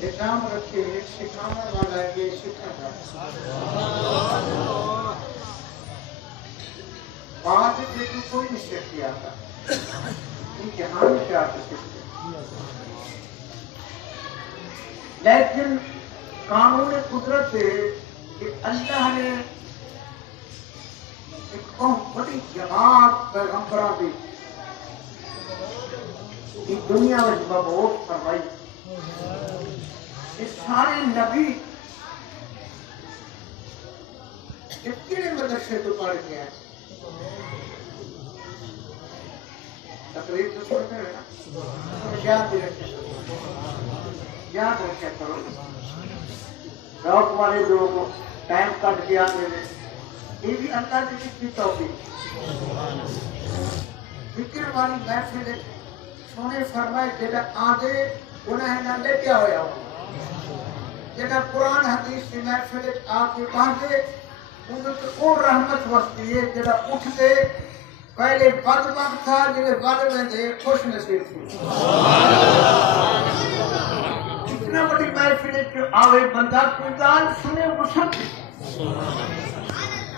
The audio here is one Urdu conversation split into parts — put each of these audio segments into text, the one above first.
نظام رکھے ایک سکھانے والا ہے یہ سکھانا بعد دیکھو کوئی نہیں سیکھتی آتا امتحان سے آتے سیکھتے لیکن قانون قدرت ہے کہ اللہ نے ایک بہت بڑی جماعت پیغمبراں دی اس دنیا میں مبعوث فرمائی یہ سارے نبی کتنے مدرسے تو پڑھ گئے ہیں تقریر تو سنتے ہیں نا یاد رکھا کرو شوق والے لوگ ٹائم کٹ گیا میرے یہ بھی اللہ کی کتنی توفیق فکر والی محفل سونے فرمائے جڑا آدھے انہیں نہ لے کیا ہویا ہو جڑا قرآن حدیث کی محفل آ کے باندھے انہیں تو اور رحمت وستی ہے جڑا اٹھ دے پہلے بد وقت تھا جنہیں بد میں دے خوش نصیب تھی اتنا بڑی محفل جو آوے بندہ کوئی گال سنے وہ سمجھے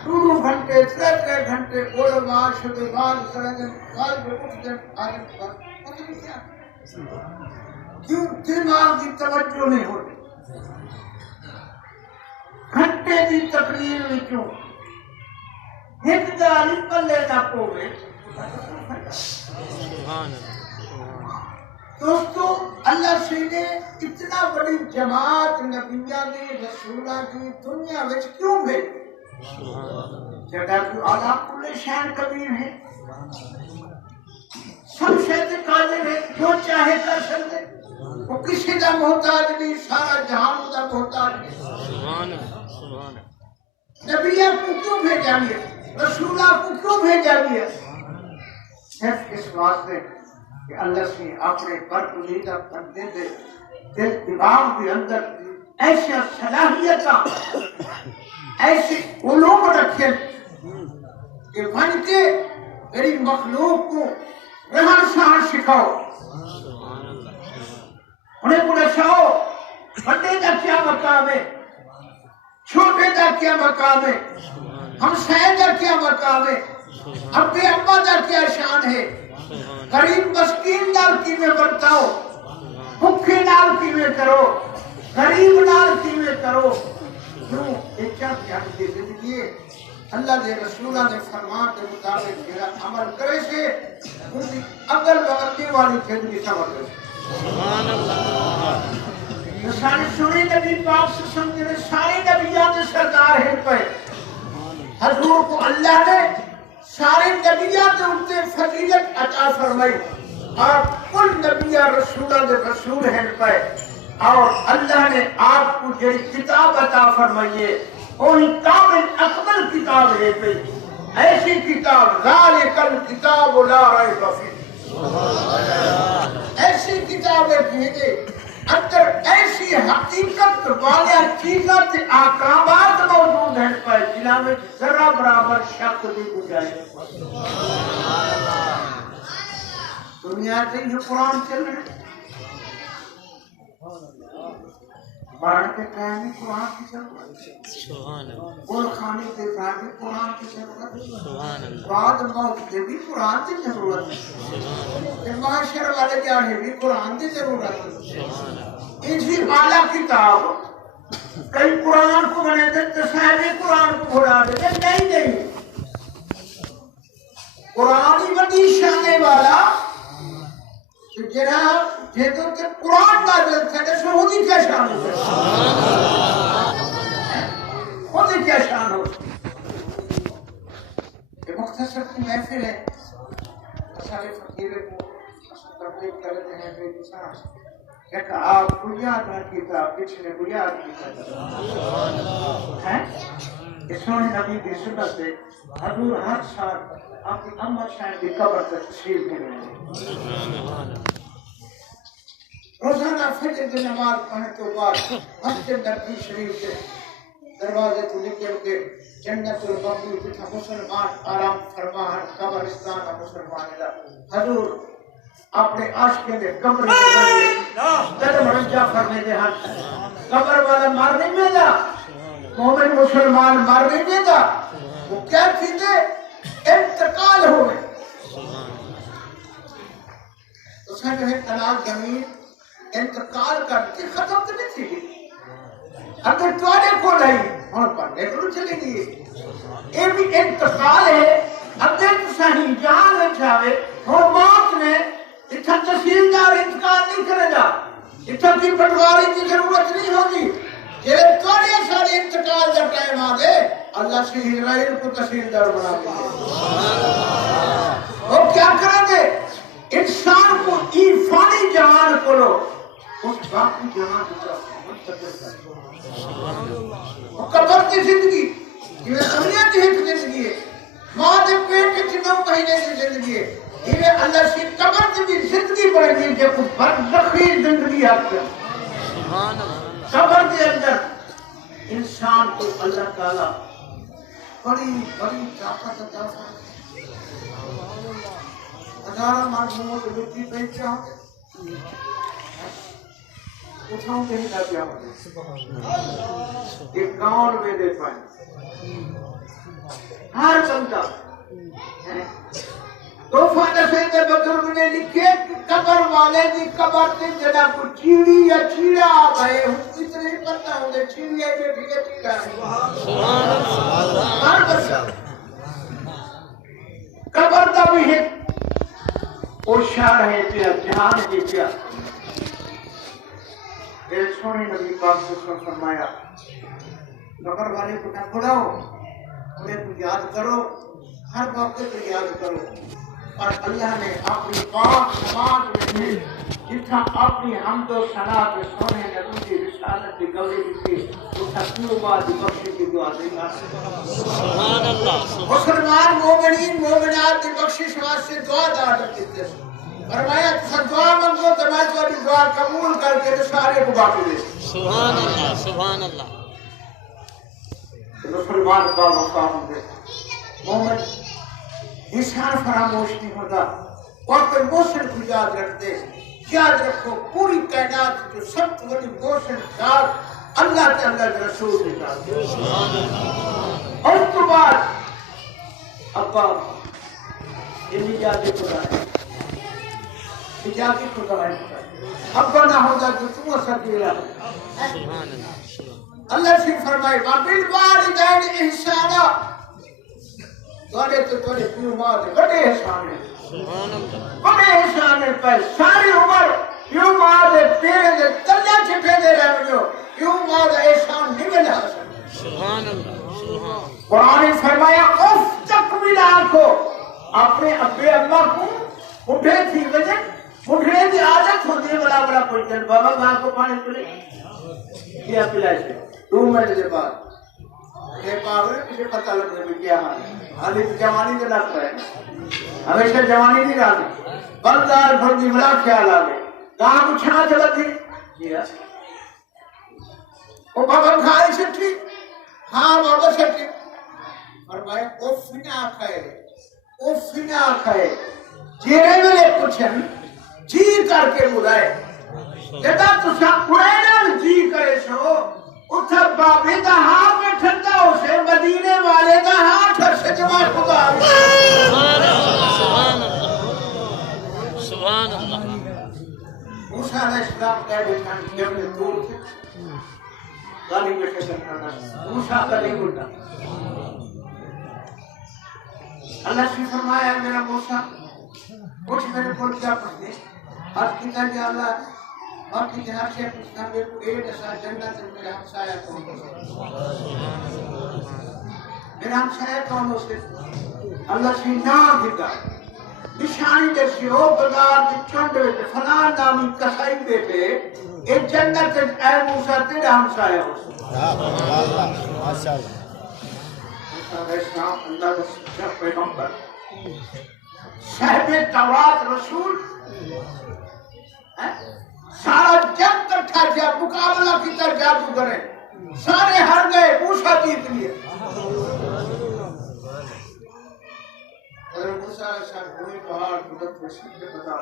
2 گھنٹے 3 گھنٹے علماء شدے بال کریں بال میں اٹھ دیں آنے پر کیوں دماغ کی توجہ نہیں ہوتی گھنٹے کی تقریر میں کیوں ایک گالی پلے نہ پوے دوستو اللہ سے نے اتنا بڑی جماعت نبیاں دی رسولاں دی دنیا میں کیوں بھیجی جگہ کی اعلیٰ کل شان کبیر ہے سب شہد قادر ہے جو چاہے کر سکتے وہ کسی کا محتاج نہیں سارا جہان کا محتاج نہیں نبیوں کو کیوں بھیجا گیا رسولہ کو کیوں بھیجا گیا صرف اس واسطے کہ اللہ سے اپنے برگزیدہ بندے دے دل دماغ کے اندر ایسی صلاحیت ایسے علوم رکھے کہ بن کے میری مخلوق کو رہن سہن سکھاؤ انہیں کو دساؤ بڑے کا کیا مقام ہے چھوٹے کا کیا مقام ہے ہمسائے کا کیا مقام ہے اپنے اماں کا کیا شان ہے غریب مسکین نال کیویں برتاؤ بھوکے نال کیویں کرو غریب نال کیویں کرو کیوں ایک جان کی زندگی اللہ کے رسولہ نے فرمان کے مطابق میرا عمل کرے سے ان کی اگر بغلنے والی زندگی سمجھ کرے سبحان اللہ سارے سنے نبی پاک سے سمجھنے سارے نبیان سے سردار ہیں پہ حضور کو اللہ نے سارے نبیان سے انتے فضیلت عطا فرمائی آپ کل نبیان رسولہ کے رسول ہیں پہ اور اللہ نے آپ کو جو کتاب عطا فرمائیے وہی کامل اکمل کتاب ہے پہ ایسی کتاب ذالک الکتاب لا ریب فیہ ایسی کتابیں بھیجے اندر ایسی حقیقت والے چیزاں تے احکامات موجود ہیں پر جنہاں میں ذرا برابر شک بھی گنجائش دنیا سے یہ قرآن چل رہے بارن کے قیام قرآن کی ضرورت گل خانے کے بعد قرآن کی ضرورت بعد موت کے بھی قرآن کی ضرورت معاشر والے جانے بھی قرآن کی ضرورت اسی اعلیٰ کتاب کئی قرآن کو بنے دیتے صاحب قرآن کو بڑھا دیتے نہیں قرآن ہی بڑی شانے والا جناب جیدو کہ قرآن نازل تھے جیسے ہوتی کیا شان ہو سکتا ہوتی کیا شان ہو سکتا یہ مختصر کی محفل ہے سارے فقیرے کو تبلیغ کرتے ہیں بے انسان کہ آپ بنیاد رکھی تھا پچھلے بنیاد کی تھا اس سونے نبی کی سنت سے حضور ہر سال آپ کی امت شاہد کی قبر سے تشریف دے رہے ہیں روزانہ فجر کی نماز پڑھنے کے بعد مسجد نبوی شریف سے دروازے کو نکل کے جنت البقیع جتنا مسلمان آرام فرما ہے قبرستان مسلمان ہے حضور اپنے عاشق نے قبر میں بندے قدم رجا فرمے دے ہاتھ قبر والا مار نہیں میدا مومن مسلمان مار نہیں میدا وہ کیا تھی دے انتقال ہوئے اس نے جو ہے طلاق زمین انتقال کر کے ختم تو نہیں تھی اگر توڑے کو نہیں اور پڑھنے کو چلے گی یہ بھی انتقال ہے اگر تو صحیح جہاں میں چاہے اور موت میں اتنا تحصیلدار انتقال نہیں کرے گا اتنا کی پٹواری کی ضرورت نہیں ہوگی یہ توڑے سارے انتقال کا ٹائم آ گئے اللہ سے اسرائیل کو تحصیلدار بنا دے وہ کیا کریں گے انسان کو ایفانی جہان کرو اس باقی جہان کی طرف منتقل کرو قبر کی زندگی یہ دنیا کی ایک زندگی ہے ماں دے پیٹ کے 9 مہینے کی زندگی ہے یہ اللہ سے قبر کی بھی زندگی پڑے گی جو کو برزخی زندگی آپ کے قبر کے اندر انسان کو اللہ تعالی بڑی بڑی طاقت عطا فرمائے ہزارہ معلوموں سے مٹی پہنچا اٹھاؤں کے ہی کیا ہوگا ایک گاؤں میں دے پائیں ہر بندہ توفہ نسید بزرگ نے لکھے کہ قبر والے دی قبر تے جڑا کو چیڑی یا چیڑا آئے ہوں اتنے پتہ ہوں گے چیڑی ہے بیٹھی کا چیڑا ہے ہر بندہ قبر دا بھی ہے اوشار ہے پیا جہان ہے پیا میرے سونے نبی پاک سے فرمایا قبر والے کو نہ بھلاؤ انہیں کو یاد کرو ہر موقع کو یاد کرو اور اللہ نے اپنی پاک نماز میں جتنا اپنی حمد و ثنا کے سونے نبی کی رسالت کی گوہری کی اس کیوں بعد بخشش کی دعا دینا سبحان اللہ مسلمان مومنین مومنات کی بخشش واسطے دعا دار کرتے ہیں فرمایا دعا منگو تو میں تمہاری دعا قبول کر کے سارے کو باقی دے سبحان اللہ سبحان اللہ مسلمان کا مقام دے مومن انسان فراموش نہیں ہوتا اور کوئی موشن کو یاد رکھتے یاد رکھو پوری کائنات جو سب سے بڑی موشن دار اللہ کے اللہ کے رسول نے اور اس کے بعد ابا یہ جاتے خدا ہے اجازت خدا ہے ابا نہ ہوگا تو تم اکیلا اللہ سے فرمائے وَبِالْوَالِدَيْنِ إِحْسَانًا توڑے تو توڑے کیوں ماں دے بڑے احسان ہیں بڑے احسان ہیں پر ساری عمر کیوں ماں دے پیرے دے تلیا چھپے دے رہے جو کیوں ماں دے احسان نہیں ملا سکتا قرآن فرمایا اف تک ملا کو اپنے ابے اممہ کو اٹھے تھی وجہ اٹھنے کی عادت ہوتی ہے بڑا بڑا پوچھتے بابا ماں کو پانی پلے کیا پلائے سے 2 منٹ کے بعد یہ پاور کسی پتہ لگنے میں کیا حال ہے حالی جوانی کے لگ رہے ہیں ہمیشہ جوانی نہیں رہا بلدار بھردی بڑا خیال آگے کہاں پوچھنا چلا تھی کیا وہ بابا کھائی سٹھی ہاں بابا سٹھی اور بھائی اوف نہ کھائے جیرے میں لے پوچھن جی کر کے بلائے جدا تو سب اڑے جی کرے سو اتھا بابے دا ہاں میں ٹھنڈا ہو سے مدینے والے دا ہاں ٹھر سے جمع خدا سبحان اللہ موسیٰ علیہ السلام کہہ بیٹھان جب میں دور تھے گالی بیٹھے کرنا موسیٰ گالی بلتا اللہ سے فرمایا میرا موسیٰ کچھ میرے کو کیا پڑھتے آپ کی کہا یا اللہ آپ کی جہاں سے پوچھنا میرے کو ایڈ ایسا جنت سے میرا ہمسایہ کون ہو میرا ہمسایہ کون ہو سے اللہ سے نام دیتا نشانی جیسی ہو بغار دی چونڈ بیٹے فلان نامی کسائی بیٹے ایک جنت سے اے موسیٰ تیرا ہمسایہ ہو سے موسیٰ علیہ السلام اللہ کا سچا پیغمبر صاحب تورات رسول سارا جب تک تھا کیا مقابلہ کی طرح جادو کرے سارے ہر گئے موسیٰ جیت لیے حضرت موسیٰ علیہ السلام ہوئی پہاڑ قدرت میں سیدھے بتا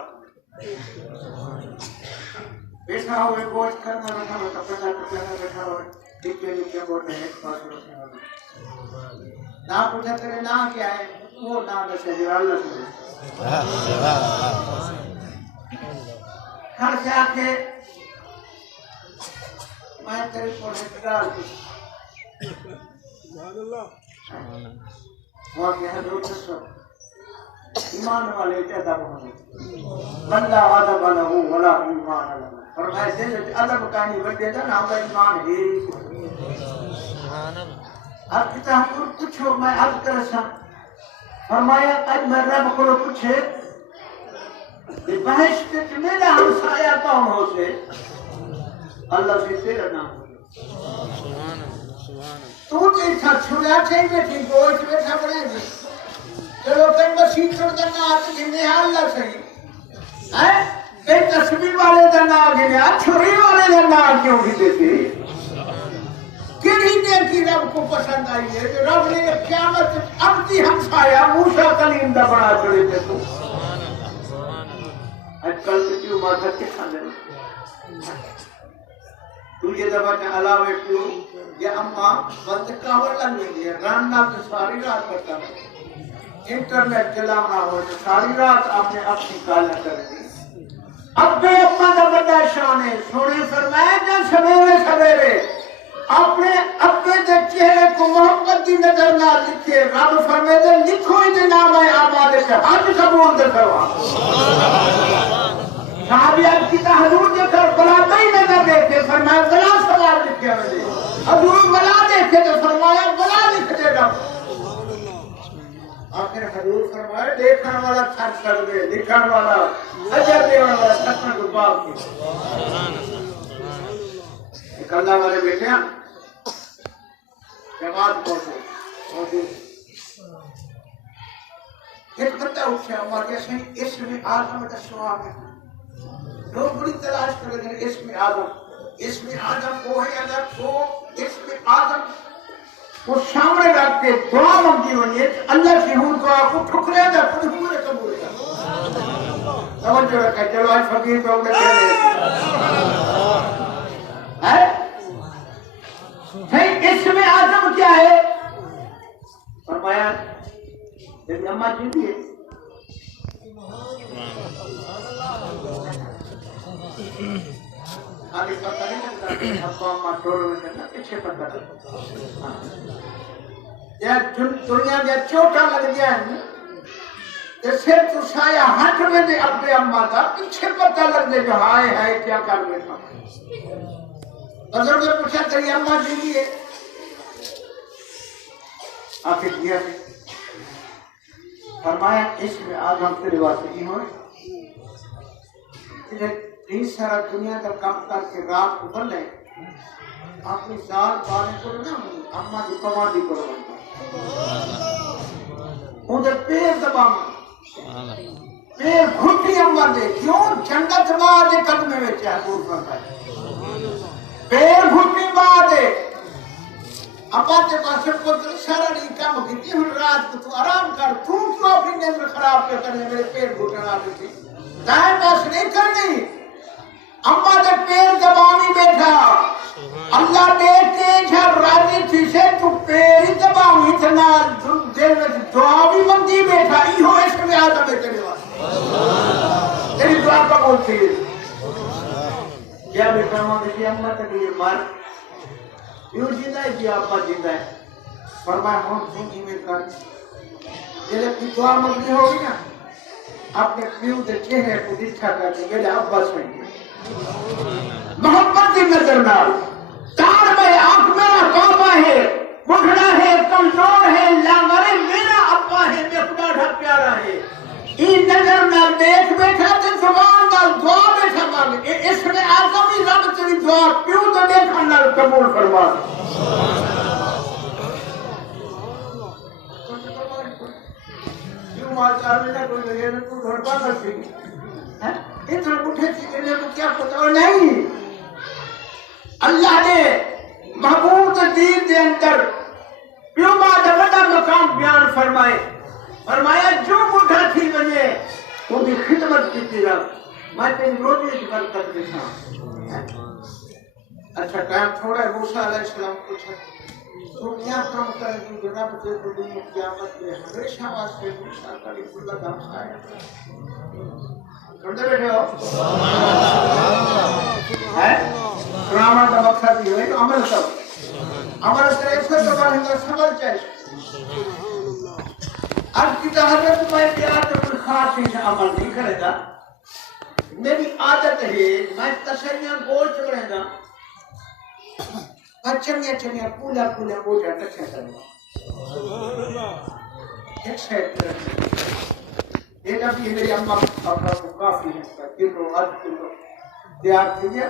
بیٹھا ہوئے گوشت کرنا بیٹھا ہوئے کپڑا کرنا بیٹھا ہوئے ڈکے ڈکے بولتے ہیں ایک پاس روکنے والا نہ پوچھا تیرے نام کیا ہے وہ نام دسے جو اللہ سے گھر سے آ کے میں تیرے کو ڈال وہ کہ حضرت سب ایمان والے زیادہ بہت بندہ ادب له ولا ایمان له فرمائے دل ادب کانی بڑے دا نام ایمان ہے سبحان اللہ اب کتا حضور پوچھو میں عرض کرسا فرمایا اج میں رب کو پوچھے کہ بہشت میں میرا ہمسایہ کون ہو سے اللہ سے تیرا نام سبحان اللہ سبحان اللہ تو دیکھا چھوڑا چاہیے بیٹھی گوشت بیٹھا پڑے گی چلو کئی مسیح چھوڑ کرنا آتے گھنے اللہ صحیح کئی تصویر والے دنہ گھنے چھوڑی والے دنہ کیوں بھی دیتے کیڑی نیکی رب کو پسند آئی ہے جو رب نے قیامت عبدی ہمسایہ موسیٰ کلیم دا بڑا چڑے تھے تو آج کل سے کیوں ماتا کس اندر تو یہ دفعہ نے علاوے کیوں یہ اممہ بند کاور لگ گئی ہے راننا تو ساری رات کرتا ہے انٹرنیٹ چلانا ہو تو ساری رات آپ نے اپنی کالا کر دی اب بے اپنا دا بڑا شان ہے سونے فرمائے جب سویرے سویرے اپنے اپنے دے چہرے کو محبت دی نظر نہ لکھے رب فرمائے دے لکھو ہی دے نام ہے آبادے سے حج قبول دے کروا صحابیات کی تا حضور دے کر بلا نہیں نظر دیکھے فرمایا بلا سوال لکھے ہوئے حضور بلا دیکھے تو فرمایا بلا لکھ دے گا آخر حضور فرمائے دیکھن والا تھر کر دے لکھن والا اجر دیون والا تھکن کو باپ کی ایک اللہ والے بیٹے ہیں جماعت پہنچے ایک بندہ اٹھے عمر جیسے اس میں آدم کا سواب ہے لوگ بڑی تلاش کر رہے ہیں اس میں آدم کو ہے اگر وہ اس میں آدم وہ سامنے رکھ کے دعا مانگی ہوئی ہے اللہ کی ہوں دعا کو ٹھکرے دا خود ہوں نے قبول کر توجہ رکھا چلو آج فقیر تو انہیں کہنے ہے اس میں آدم کیا ہے فرمایا میری اماں جیتی ہے آگے پتہ نہیں لگتا کہ ابا اماں ٹوڑ میں کرنا پیچھے پتہ لگتا یا دنیا میں چوٹا لگ گیا ہے جیسے تو سایہ ہاتھ میں دے ابے اماں کا پیچھے پتہ لگ دے جو ہائے ہائے کیا کر لیتا بزرگ نے پوچھا تیری اماں جیتی ہے آخر دیا ہے فرمایا اس میں آدم تیرے واسطے نہیں ہوئے تین سارا دنیا کا کام کر کے رات کو بن لے اپنی سال بانے کو نا اماں کی کمانڈی کرو اندر پیر دباما پیر گھٹی اماں دے کیوں جنت ماں دے قدمے میں چاہ دور کرتا ہے پیر گھٹی ماں دے اماں تے پاسے کو سارا نہیں کام کیتی ہن رات کو تو آرام کر تو کیوں اپنی نیند خراب کر کرنے میرے پیر گھٹنا آتی دائیں پاس نہیں کرنی اماں دے پیر دبانی بیٹھا اللہ دیکھتے جھر راضی تھی سے تو پیر دبانی اتنا دل میں دعا بھی مندی بیٹھا ہی ہو اس میں آدم ہے تیرے واسطے تیری دعا قبول تھی کیا بیٹھا ہوں دیکھیں اماں تک یہ مار یوں جیندہ ہے کہ آپ جیندہ ہے فرمایا ہم زندگی میں کر جلے کی دعا مندی ہوگی نا اپنے پیو دے چہرے کو دکھا کر کے میرے ابا سنگے محبت کی نظر نال تار میں آنکھ میرا بابا ہے بڑھڑا ہے کمزور ہے لانگرے میرا ابا ہے میں خدا ڈھا پیارا ہے این نظر نال دیکھ بیٹھا تے زبان نال دعا بیٹھا مانگ اس میں آزمی رب تیری دعا پیو تو دیکھا نال قبول فرما کیوں مالچار میں نہ کوئی لگے نہ تو گھر پا سکتی اتنا اٹھے تھی کہ کیا پتا نہیں اللہ نے محبوب دین دے اندر پیو ماں دا بڑا مقام بیان فرمائے فرمایا جو اٹھا تھی بنے وہ بھی خدمت کی تھی رب میں تیری روزی کی برکت دکھا. اچھا ٹائم تھوڑا ہے. موسیٰ علیہ السلام پوچھا تو کیا کام کرے تو جناب تے تو دن قیامت میں ہمیشہ واسطے موسیٰ کلیم اللہ کا ہمسایہ سمجھے بیٹھے ہو؟ ہے ڈرامہ کا مقصد یہ ہے کہ عمل کرو. عمل کرے سے تو بڑھیں سمجھ چاہیے. اب کی حضرت میں پیار تو کوئی خاص چیز عمل نہیں کرے گا. میری عادت ہے میں تشریح گوشت کرے گا چنیا چنیا پولا پولا گوشت ٹچا کرے گا. ایک شاید یہ جب یہ میری اماں کو کافی ہے کلو آدھ کلو تیار کیجئے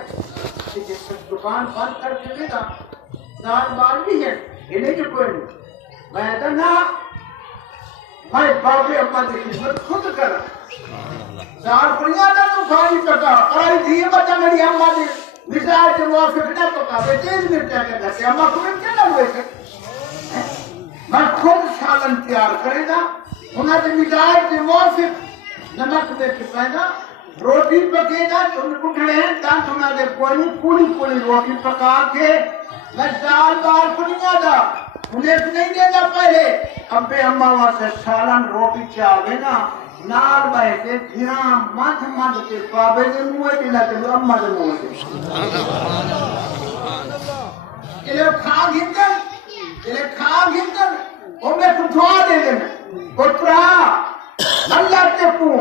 کہ جس دکان بند کر کے دے گا دال بال بھی ہے یہ نہیں کہ کوئی نہیں. میں تو نہ میں باپی اماں کی خدمت خود کر دال پڑیاں نہ تو کھائی پکا اور دھیے بچہ میری اماں کی مثال کے موافق نہ پکا بے تیز مرچا کے گھر سے اماں کو کیا نہ ہوئے تھے. میں خود سالن تیار کرے گا انہاں کے مزاج کے موافق نمک دے کے پہنا روٹی پکے گا ان اٹھڑے ہیں دانت انہاں دے پوری پوری روٹی پکا کے میں دال بال پڑیاں دا انہیں نہیں دے گا. پہلے ابے اماں واسطے سالن روٹی چاہے نا نال بہتے گھرام مدھ مدھ کے بابے دے منہ دلا کے اماں دے منہ دے انہیں کھا گھنکر وہ میں کو دعا دے دینا پترا اللہ کے کو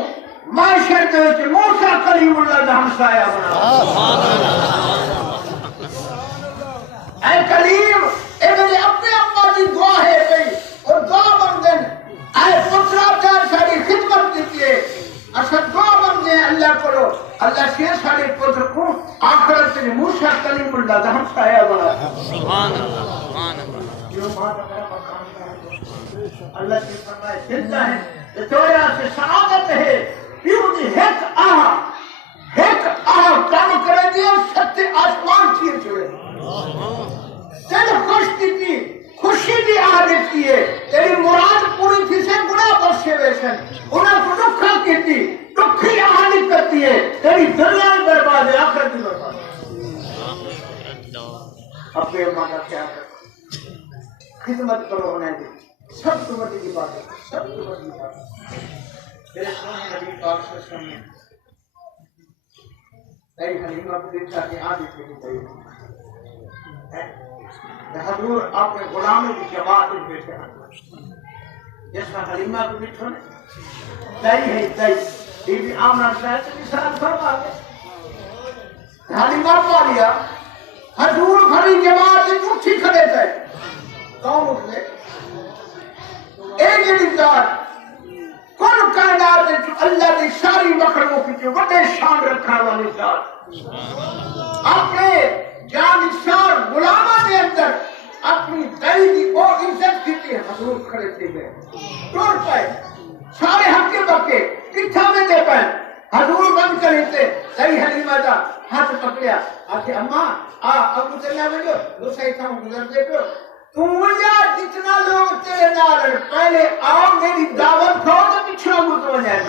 معاشر کے وچ موسیٰ کلیم اللہ دا ہمسایہ بنا. اے کلیم اے میرے اپنے اماں کی دعا ہے گئی اور دعا مانگن اے پترا چار ساری خدمت دیتی ہے اچھا دعا مانگے اللہ کرو اللہ سے سارے پتر کو آخرت میں موسیٰ کلیم اللہ دا ہمسایہ بنا. سبحان اللہ سبحان اللہ. جو بات میرا مقام ہے اللہ کی فرمائے چلتا ہے کہ تویا سے سعادت ہے کیوں دی ہیک آہ کام کرے دیا ستے آسمان چیر چھوڑے تیرے خوشی دی آہ دیتی ہے تیری مراد پوری تھی سے گناہ بخشے ویسن انہیں کو دکھا کیتی دکھی آہ نہیں کرتی ہے تیری دنیا برباد ہے آخرت بھی برباد ہے. اپنے مانا کیا کر خدمت کرو ہونے دی سب تو بڑی کی بات ہے سب تو بڑی کی بات ہے. میرے سونے نبی پاک سے سننے تیری حلیمہ کو دیکھا کہ آج اس کی تیری حضور آپ نے غلاموں کی جماعت میں بیٹھے ہیں جیسا حلیمہ کو بیٹھو نے تیری ہے تیری بی بی آمنہ صاحب سے مثال فرما گئے حلیمہ پا لیا حضور بھری جماعت سے اٹھی کھڑے تھے کون اٹھ لے ایک ذات کون کائنات ہے جو اللہ کی ساری مخلوق کی جو بڑے شان رکھا والی ذات اپنے جان نثار غلامہ کے اندر اپنی دل کی اور عزت کی تھی. حضور کھڑے تھے گئے ٹور پائے سارے حق کے بکے کتھا میں دے پائے حضور بند کرے تھے. صحیح حلیمہ دا ہاتھ پکڑیا آکے اماں ابو چلنا میں جو دوسرے کام گزر دے پہ تمہیں جتنا لوگ تیرے نال پہلے آؤ میری دعوت کھاؤ تو پچھڑا متوجہ ہے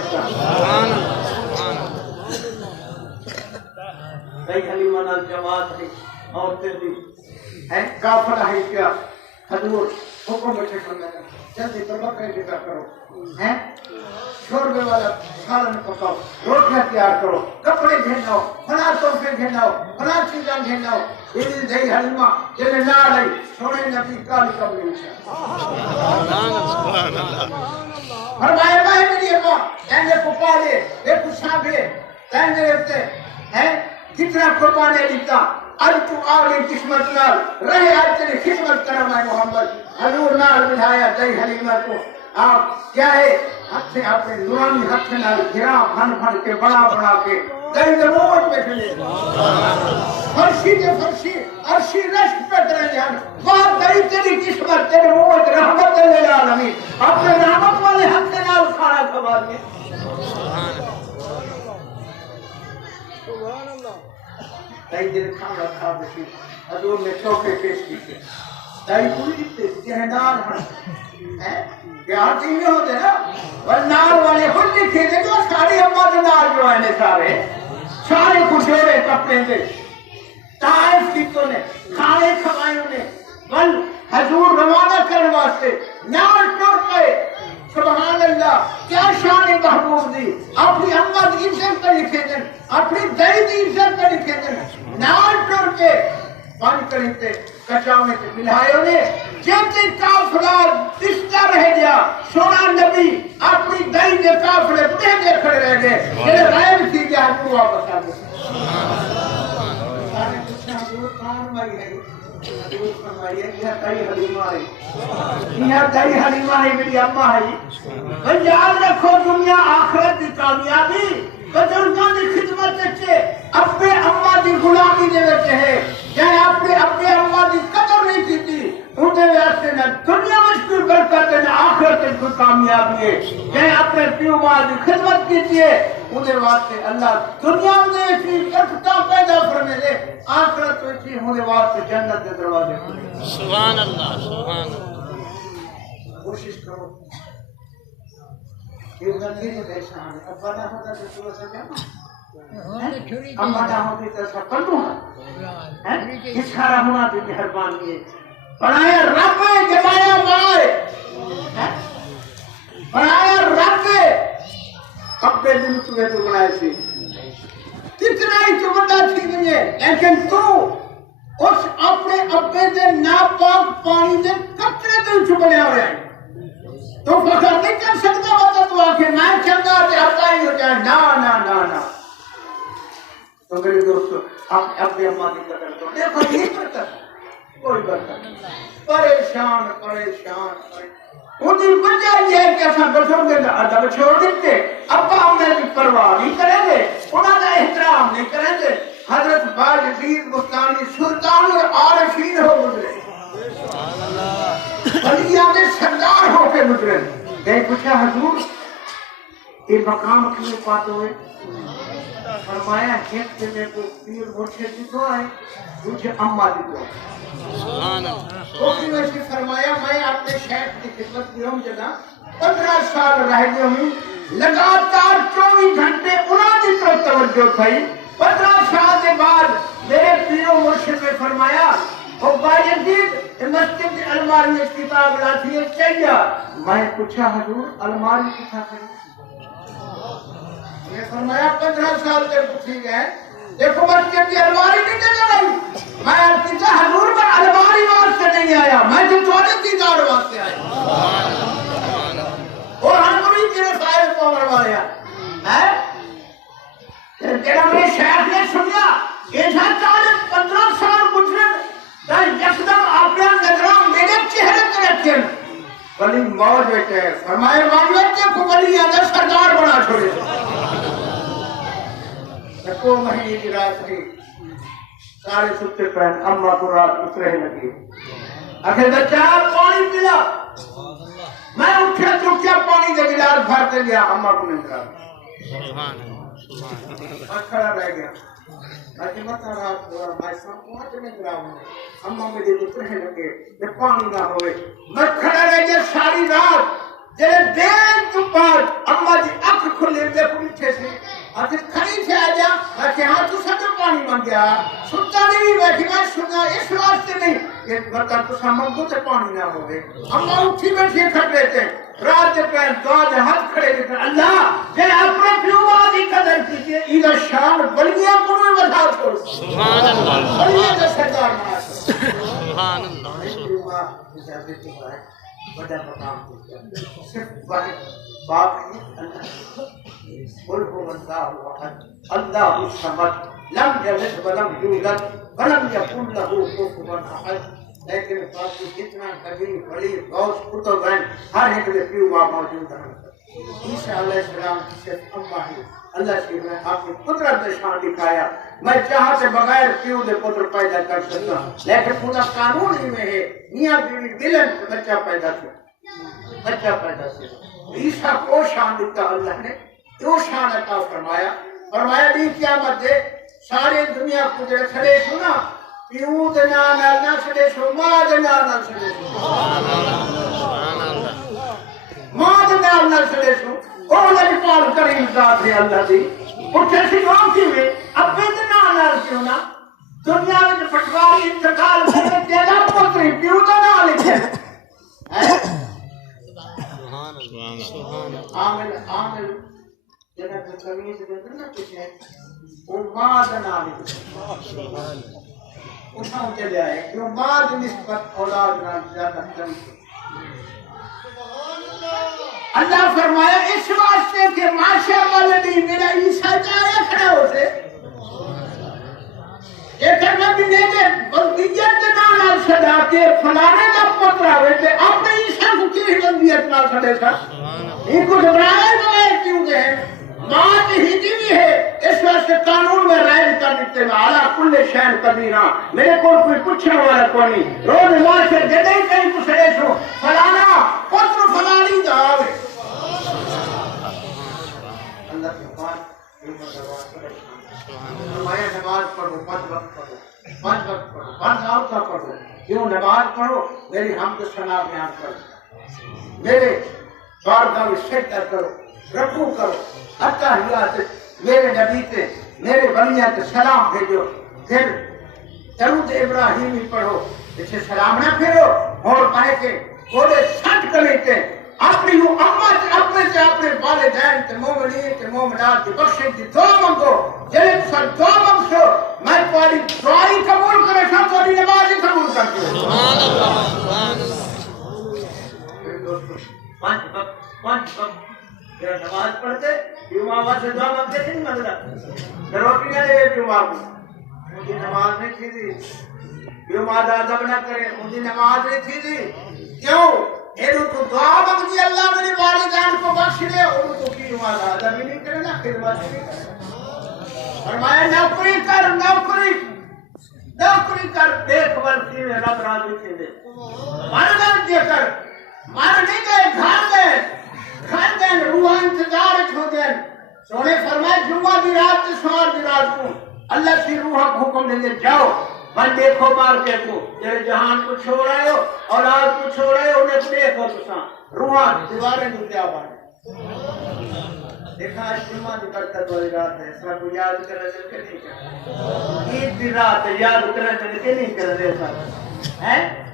صحیح حلیمہ نال جماعت ہے اور تیری ہے کافر ہے کیا حضور حکم بیٹھے کرنے کا جلدی طلبہ کا ذکر کرو ہیں شوربے والا سالن پکاؤ روٹیاں تیار کرو کپڑے گھناؤ فلاں تحفے گھناؤ فلاں چیزاں گھناؤ دل دہی حلیمہ جلے نہ آئی سونے نبی کالی کبھی فرمائے بھائی میری اماں تینے کو پالے ایک شابے تینے رہتے ہیں کتنا قربانے لیتا آج تو آولی قسمت نال رہے آج تیری خدمت کرم ہے محمد حضور نال بلھایا دہی حلیمہ کو آپ کیا ہے ہاتھ سے اپنے نورانی ہاتھ سے نال گھرا بھن بھن کے بڑا بڑا کے دہی دے موت میں کھلے فرشی دے فرشی عرشی رشک پہ کریں جان وہاں دہی تیری قسمت تیرے موت رحمت للعالمین اپنے رحمت والے ہاتھ سے نال کھانا کھوا دے. دہی دل کھانا کھا بسی حضور نے چوکے پیش کی تھے دہی پوری دیتے جہنان ہیں کہ آتی نہیں ہوتے نا والنار والے خود لکھے تھے جو ساری امہ دنار جو ہیں سارے سارے کو جوڑے کپڑے دے طائف کی تو نے کھانے کھوائے نے بل حضور روانہ کرنے واسطے نال ٹر پے سبحان اللہ کیا شان محبوب دی اپنی اماں دی عزت تے لکھے دن اپنی دائی دی عزت تے لکھے دن نال ٹر کے پانی کرتے کچاوے تے ملائے نے جیتے کافلا دستا رہ گیا سونا نبی اپنی دائی دے کافلے تے دے کھڑے رہ گئے جڑے غائب تھی گیا تو واپس آ گئے سارے پوچھا حضور کون مائی ہے حضور فرمائیے یہ دائی حلیمہ ہے یہ دائی حلیمہ ہے میری اماں ہے یاد رکھو دنیا آخرت دی کامیابی بزرگاں دی خدمت وچ اپنے اماں دی غلامی دے وچ ہے جے اپنے اماں دی قدر نہیں کیتی اودے واسطے نہ دنیا وچ کوئی برکت نہ آخرت وچ کوئی کامیابی ہے جے اپنے پیو ماں دی خدمت کیتی ہے اودے واسطے اللہ دنیا دے وچ برکتاں پیدا فرمے دے آخرت وچ اودے واسطے جنت دے دروازے کھلے سبحان اللہ سبحان اللہ کوشش کرو یہ زندگی میں پریشان ہے ابا نہ ہوتا تو صبح سے کیا اما نہ ہوتی تو سب کر دوں گا اس کھارا ہونا تو مہربانی ہے بنایا رب جمایا مائے بنایا رب اپنے دن تمہیں تو بنائے تھی کتنا ہی تو بڑا تھی مجھے لیکن تو اس اپنے ابے دے ناپاک پانی دے قطرے دل چھپنے ہوئے ہیں تو فخر نہیں کر سکتا ہوتا تو آکے میں چنگا تے حقا ہی ہو جائے نا نا نا نا تو میرے دوستو اپنے اماں کی قدر کرو دیکھو یہ برکت کوئی برکت پریشان انہیں وجہ یہ ہے کہ ایسا بزرگ ادب چھوڑ دیتے ابا ہمیں بھی پرواہ نہیں کریں گے انہوں نے احترام نہیں کریں گے حضرت باجدید مستانی سلطان العارفین ہو گزرے ولیاں دے سردار ہو کے گزرے کہیں پوچھا حضور یہ مقام کیوں پاتے ہوئے فرمایا ایک دن کو پیر مرشد دی دعا ہے دوسرے اماں دی دعا وہ بھی ویسے فرمایا میں اپنے شیخ کی خدمت کی ہوں جنا 15 سال رہ گئے ہوں لگاتار 24 گھنٹے انہوں کی طرف توجہ تھی 15 سال کے بعد میرے پیر مرشد نے فرمایا او باجدید مسجد کی الماری میں کتاب لاتی ہے چاہیے میں پوچھا حضور الماری کتھا کری میں فرمایا 15 سال کے پوچھی گئے دیکھو مسجد کی الماری نہیں جگہ رہی میں کہتا حضور میں الماری واسطے نہیں آیا میں تو تھوڑے دیدار واسطے آیا اور ہنگری کی رسائل کو مروایا ہے تیرا میرے شیخ نے سنیا ایسا 15 سال گزرے یکدم اپنا نظران میرے چہرے پر رکھتے ہیں ولی موج بیٹے فرمائے موجودتے کو ولی اندر سردار بنا چھوڑے کو مہینے کی رات تھی سارے ستے پہن اماں کو رات اترے لگی آخر بچہ پانی پلا میں اٹھے تو کیا پانی دے گلاس بھرتے گیا اماں کو نہیں کرا کھڑا رہ گیا میں بتا رہا تھا میں سب پہنچ میں گرا ہوں اماں میرے اترے لگے یہ پانی نہ ہوئے میں کھڑا رہ گیا ساری رات جیسے دیر تو بعد اماں جی اکھ کھلے دے پوچھے سے آج کھڑی سے آ جا میں ہاں تو سب پانی مانگ گیا سنتا نہیں بیٹھی میں سنا اس واسطے نہیں کہ بتا تو سامنگو سے پانی نہ ہوئے اماں اٹھی بیٹھی کھڑ لیتے رات پہ دعا دے ہاتھ کھڑے لیتے اللہ جے اپنے پیوما دی قدر کیجئے ایدہ شان بلیاں کو میں بتا چھوڑ سبحان اللہ بلیاں دے سردار منا سبحان اللہ پیوما اجازت کی بات بڑا مقام صرف باپ ہی اللہ قل هو الله احد الله الصمد لم يلد ولم يولد ولم يكن له كفوا احد لیکن باقی جتنا کبھی بڑی غوث کتب ہیں ہر ایک میں پیوا موجود ہے عیسیٰ علیہ السلام کی صرف اماں ہے اللہ سے میں آپ کی قدرت نے شان دکھایا میں چاہا سے بغیر پیو دے پتر پیدا کر سکتا لیکن پورا قانون ہی میں ہے میاں بیوی ملن بچہ پیدا کیا عیسیٰ کو شان دیتا اللہ نے کیوں شان عطا فرمایا بھی قیامت دے سارے دنیا کو جڑے کھڑے سنا پیو دے نام نہ چھڑے سو ماں دے نام نہ چھڑے سو ماں دے نام نہ چھڑے سو او لج پال کریم ذات ہے اللہ دی اٹھے سی کام کی میں ابے دے نال کیوں نہ دنیا میں پٹواری انتقال کرے تیرا پتر پیو دا نال لکھے عامل جنہاں کو قمیض دے نا پیچھے وہ ماں دا نال لکھے اٹھاؤں چلے آئے کیوں ماں دی نسبت اولاد نال زیادہ کریں اللہ فرمایا اس واسطے کہ ماشاء والدی میرا عیسیٰ چاہے کھڑے ہوتے ایک نبی نے بلدیت نال صدا کے فلانے کا پتر آوے تے اپنے عیسیٰ کو کی بلدیت نال صدے تھا ان کو گھبرایا بغیر کیوں گئے بات ہی بھی ہے اس واسطے قانون میں رائج کر دیتے ہیں اعلیٰ کل شہر قدیرہ میرے کو کوئی پوچھنے والا کوئی روز معاشر جدے کہیں پسرے سو فلانا پتر فلانی دا آوے اللہ کے پاس فرمایا نماز پڑھو 5 وقت پڑھو 5 وقت پڑھو 5 سال کا پڑھو کیوں نماز پڑھو میری حمد و ثنا بیان کرو میرے بارگاہ میں سجدہ کرو رکوع کرو التحیات میرے نبی تے میرے ولیاں تے سلام بھیجو پھر درود ابراہیمی پڑھو اسے سلام نہ پھیرو اور پڑھ کے کوڑے سٹ کلیتے اپنی اپنے سے اپنے والدین تے مومنین تے مومنات کی بخشش دی دعا مانگو جلے سر دعا مانگو میں تمہاری دعائی قبول کرے سب تمہاری نماز ہی قبول کرتی ہوں سبحان اللہ سبحان اللہ 5 وقت جب نماز پڑھتے کیوں ماں سے دعا مانگتے نہیں مانگتا روٹی نہ دے کیوں ماں کو مجھے نماز نہیں تھی دی کیوں ماں ادب نہ کرے مجھے نماز نہیں تھی دی کیوں ایرو تو دعا مانگی اللہ میری والدین کو بخش دے اور تو کی ماں ادب بھی نہیں کرے نا خدمت نہیں کرے فرمایا نوکری کر دیکھ ورکی میں رب راضی تھی دے مردن دے کر مر نہیں گئے گھر دیں روح انتظار چھو دیں سونے فرمائے جمعہ دی رات تے سوار دی رات کو اللہ کی روح کو حکم دیں جاؤ من دیکھو مار کے کو جیرے جہان کو چھوڑ آئے ہو اولاد کو چھوڑ آئے ہو انہیں دیکھو تساں روح دیواریں دو کیا بانے دیکھا آج جمعہ دی برکت والی رات ہے سب کو یاد کرنے دل کے نہیں کرنے عید دی رات ہے یاد کرنے دل کے نہیں کرنے سب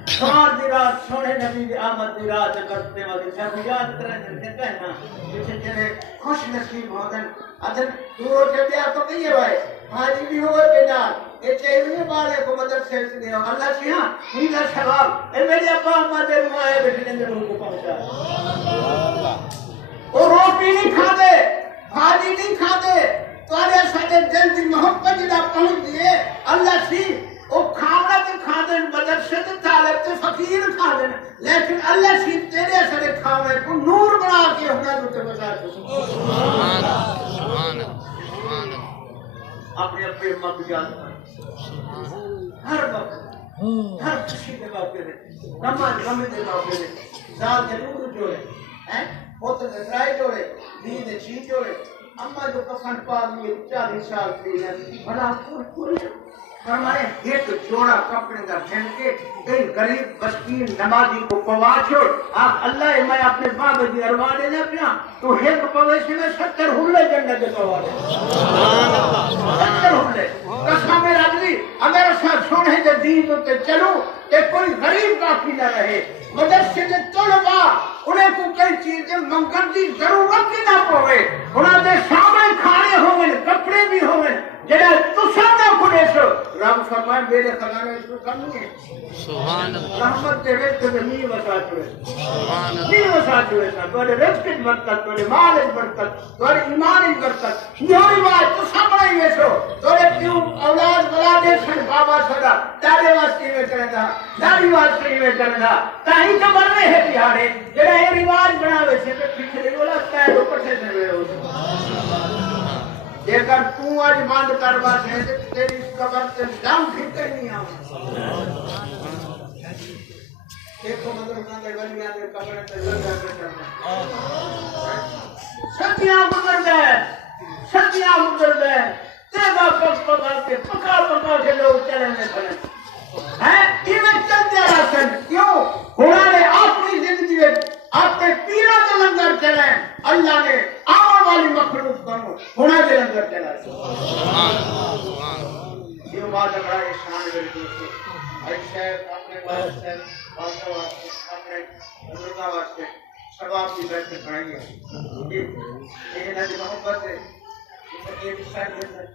سوار دی رات سونے نبی دی آمد دی رات کرتے وقت سب یاد کرنے دل کے کہنا جسے چلے خوش نصیب ہو دن ادھر دورو چلے آپ کو کہیے بھائی حاجی بھی ہوئے بنا یہ چاہیے بالے کو مدرسے سے دے اللہ سے ہاں ہیلا ثواب اے میرے ابا اماں دے روائے بیٹھنے دے روح کو پہنچا وہ روٹی نہیں کھا دے بھاجی نہیں کھا دے تارے ساڑے دل دی محبت جدا پہنچ دیئے اللہ سی وہ کھانا تے کھا دیں مدرسے تے طالب تے فقیر کھا دیں لیکن اللہ سی تیرے سارے کھاوے کو نور بنا کے ہونا تو تے بتا دے سبحان اللہ اپنے اپنے مت یاد کر ہر وقت ہر خوشی کے موقع دے نماز غم دے موقع دے ذات ضرور جوڑے پوتر دے ترائی جوڑے دین چی جوڑے اما جو کفن پا لیے 40 سال تھی بھلا پوری فرمائے ایک جوڑا کپڑے کا پہن کے ایک غریب مسکین نمازی کو پوا چھوڑ آپ اللہ میں اپنے باب دی اروا دینا پیا تو ایک پویشی میں 70 حلے جنت دے پوا دے 70 حلے قسم رب دی اگر ساتھ سونے دے دین تے چلو کہ کوئی غریب باقی نہ رہے مدرسے دے طلبا انہیں کو کئی چیزیں منگن دی ضرورت ہی نہ پوے انہاں دے سامنے کھانے ہوئے کپڑے بھی ہوئے جڑا تساں نہ کھڑے سو رب فرمائے میرے خزانے اس کو کم نہیں ہے سبحان اللہ رحمت دے وچ تے نہیں وسا چھوڑے سبحان اللہ نہیں وسا چھوڑے تواڈے رزق دی برکت تواڈے مال دی برکت تواڈے ایمان دی برکت یہی بات تساں بنائی ویسو تواڈے پیو اولاد بلا دے سن بابا سدا دادے واسطے میں کردا دادی واسطے میں کردا تاہی تو مرنے ہے بہاڑے جڑا اے رواج بناوے سے تے پچھلے والا پیر اوپر سے دے ہو اگر تو آج بند کروا دے تو تیری قبر سے دم پھرتے نہیں آؤں دیکھو مدرسہ دے ولیاں دے قبر تے لنگر کرنا سچیاں گزر گئے تیگا پکا کے لوگ چلے میں کھڑے ہیں ایویں چلتے رہتے کیوں انہوں نے اپنی زندگی میں اپنے پیروں کے لنگر چلائے اللہ نے آنے والی مخلوق کو انہوں نے لنگر چلائے دوستو بھائی صاحب اپنے والد صاحب والدہ واسطے اپنے بزرگاں واسطے ثواب کی بیعت کرائیں گے یہ نبی محبت ہے یہ سائڈ ہے